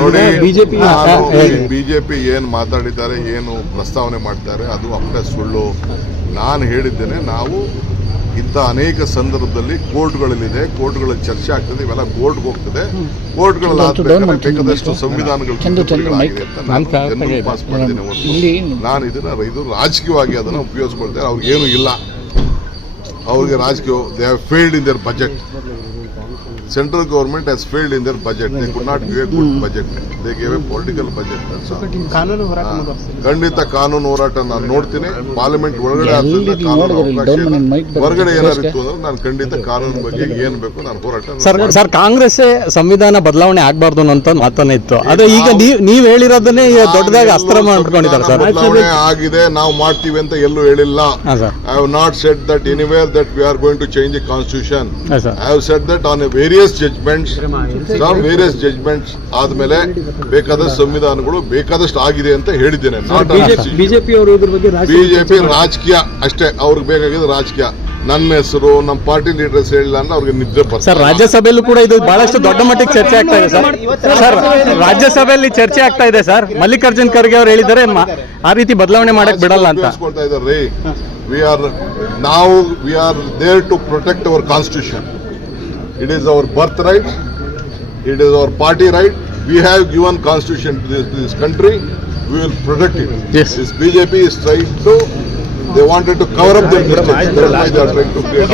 ನೋಡಿ, BJP BJP ಏನು ಮಾತಾಡಿದ್ದಾರೆ, ಏನು ಪ್ರಸ್ತಾವನೆ ಮಾಡ್ತಾರೆ, ಅದು ಅಷ್ಟೇ ಸುಳ್ಳು. ನಾನು ಹೇಳಿದ್ದೇನೆ, ನಾವು ಇಂಥ ಅನೇಕ ಸಂದರ್ಭದಲ್ಲಿ ಕೋರ್ಟ್ಗಳಲ್ಲಿದೆ, ಕೋರ್ಟ್ಗಳಲ್ಲಿ ಚರ್ಚೆ ಆಗ್ತದೆ, ಇವೆಲ್ಲ ಕೋರ್ಟ್ಗೆ ಹೋಗ್ತದೆ, ಕೋರ್ಟ್ಗಳಲ್ಲಿ ಆದ್ಮೇಲೆ ಬೇಕಾದಷ್ಟು ಸಂವಿಧಾನಗಳು ತಿದ್ದುಪಡಿಗಳಾಗಿದೆ ಅಂತ ನಾನು ಜನರಲ್ ಪಾಸ್ ಮಾಡಿದ್ದೇನೆ ಹೊರತು ನಾನು ಇದು ರಾಜಕೀಯವಾಗಿ ಅದನ್ನು ಉಪಯೋಗಿಸ್ಕೊಳ್ತೇನೆ. ಅವ್ರಿಗೇನು ಇಲ್ಲ, ಅವ್ರಿಗೆ ರಾಜಕೀಯ they have failed in their budget. Central government has failed in their budget. They could not give a good budget. They gave a political budget. ಖಂಡಿತ ಕಾನೂನು ಹೋರಾಟ ನಾನು ನೋಡ್ತೀನಿ. ಪಾರ್ಲಿಮೆಂಟ್ ಒಳಗಡೆ ಹೊರಗಡೆ ಏನಾರು ಇತ್ತು ಅಂದ್ರೆ ನಾನು ಖಂಡಿತ ಕಾನೂನು ಬಗ್ಗೆ ಏನ್ ಬೇಕು ನಾನು ಹೋರಾಟ. ಸರ್, ಕಾಂಗ್ರೆಸ್ ಸಂವಿಧಾನ ಬದಲಾವಣೆ ಆಗಬಾರ್ದು ಅಂತ ಮಾತನೇ ಇತ್ತು. ಅದು ಈಗ ನೀವ್ ಹೇಳಿರೋದನ್ನೇ ದೊಡ್ಡದಾಗಿ ಅಸ್ತ್ರ ಮಾಡ್ಕೊಂಡಿದ್ದಾರೆ ಸರ್. ಬದಲಾವಣೆ ಆಗಿದೆ, ನಾವು ಮಾಡ್ತೀವಿ ಅಂತ ಎಲ್ಲೂ ಹೇಳಿಲ್ಲ. I have not said that anywhere that we are going to change the constitution. I have said that on a various judgments ಆದ್ಮೇಲೆ ಬೇಕಾದ ಸಂವಿಧಾನಗಳು ಬೇಕಾದಷ್ಟು ಆಗಿದೆ ಅಂತ ಹೇಳಿದ್ದೇನೆ. ಬಿಜೆಪಿ ರಾಜಕೀಯ ಅಷ್ಟೇ, ಅವ್ರಿಗೆ ಬೇಕಾಗಿದ್ದು ರಾಜಕೀಯ. ನನ್ನ ಹೆಸರು, ನಮ್ಮ ಪಾರ್ಟಿ ಲೀಡರ್ಸ್ ಹೇಳಿಲ್ಲ ಅಂದ್ರೆ ಅವ್ರಿಗೆ ನಿದ್ರೆ ಬರ್ತದೆ. ಸರ್, ರಾಜ್ಯಸಭೆಯಲ್ಲೂ ಕೂಡ ಇದು ಬಹಳಷ್ಟು ದೊಡ್ಡ ಮಟ್ಟಿಗೆ ಚರ್ಚೆ ಆಗ್ತಾ ಇದೆ ಸರ್. ರಾಜ್ಯಸಭೆಯಲ್ಲಿ ಚರ್ಚೆ ಆಗ್ತಾ ಇದೆ ಸರ್. ಮಲ್ಲಿಕಾರ್ಜುನ್ ಖರ್ಗೆ ಅವರು ಹೇಳಿದ್ದಾರೆ ಆ ರೀತಿ ಬದಲಾವಣೆ ಮಾಡಕ್ ಬಿಡಲ್ಲ ಅಂತ. We are there to protect our constitution. It is our birthright. It is our party right. We have given constitution to this country. We will protect it. Yes. This BJP is trying to. They wanted to cover up their mistakes. That's why they are trying to create.